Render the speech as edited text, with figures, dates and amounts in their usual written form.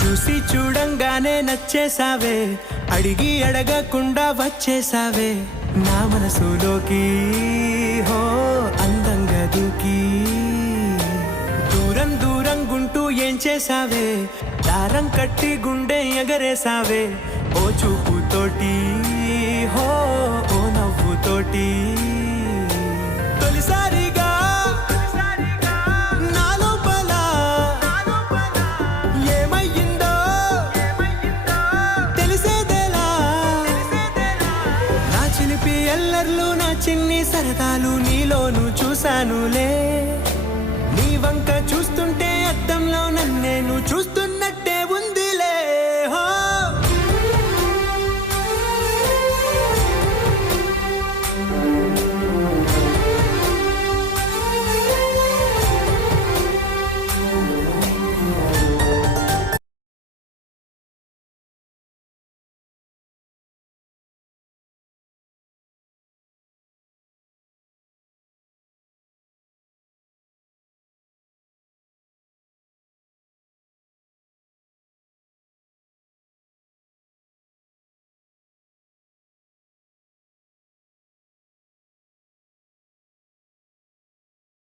చూసి చూడంగానే నచ్చేసావే, అడిగి అడగకుండా వచ్చేసావే నా మనసులోకి. హో అందంగా దూకి దూరం దూరం గుంటూ ఏం చేసావే, దారం కట్టి గుండె ఎగరేసావే ఓ చూపుతోటి. హో ఓ నవ్వుతోటి తొలిసారిగా నా లోపల ఏమయ్యిందో తెలిసేదేలా. నా చిలిపి ఎల్లర్లు నా చిన్ని సరదాలు నీలోను చూశానులే. నీ వంక చూస్తుంటే అద్దంలో నన్నేను చూస్తున్నట్టు